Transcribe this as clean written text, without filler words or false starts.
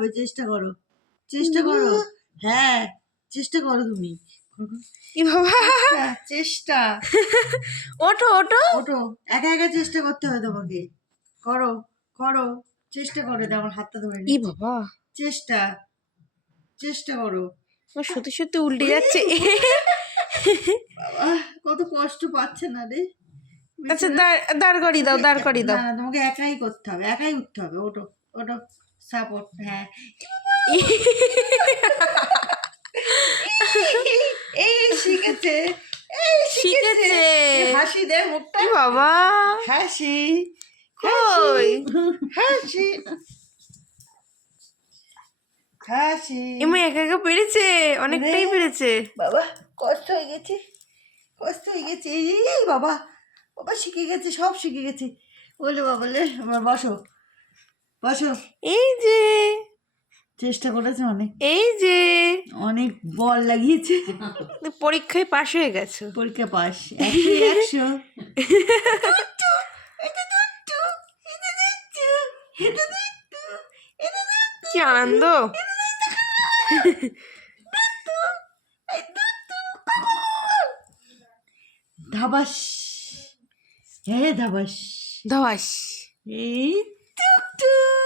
হবে, চেষ্টা করো, চেষ্টা করো। হ্যাঁ, চেষ্টা করো তুমি। ই বাবা, চেষ্টা। ওঠো ওঠো। ওঠো, একা একা চেষ্টা করতে হবে তোমাকে। করো, করো, চেষ্টা করো। আমার হাতটা ধরে ই নিচ্ছি। বাবা, চেষ্টা, চেষ্টা করো। আমার সত্যি সত্যি উল্টে যাচ্ছে। বাবা, কত কষ্ট পাচ্ছে না রে। আচ্ছা, দাঁড় করিয়ে দাও, দাঁড় করিয়ে না দাও। না, তোমাকে একাই করতে হবে, একাই উঠতে হবে। ওঠো, ওঠো, সাপোর্ট। হ্যাঁ, এই শিখেছে, এই শিখেছে। শিখেছে। হাসি দে মুখটা। ই বাবা, হাসি, কই? হাসি, হাসি। এমা একা একা পেরেছে, অনেকটাই পেরেছে। বাবা, কষ্ট হয়ে গেছে, কষ্ট হয়ে গেছে। এই বাবা, বাবা শিখে গেছে, সব শিখে গেছে। বলে বাবা, বলে আমার বসো, বসো। এই যে, চেষ্টা করেছে অনেক, এই যে, অনেক বল লাগিয়েছে। পরীক্ষায় পাশ হয়ে গেছো। পরীক্ষা পাস, 100 কি আনন্দ। ধাবাস, হ্যাঁ ধাবাস, ধস। এই টুক টুক।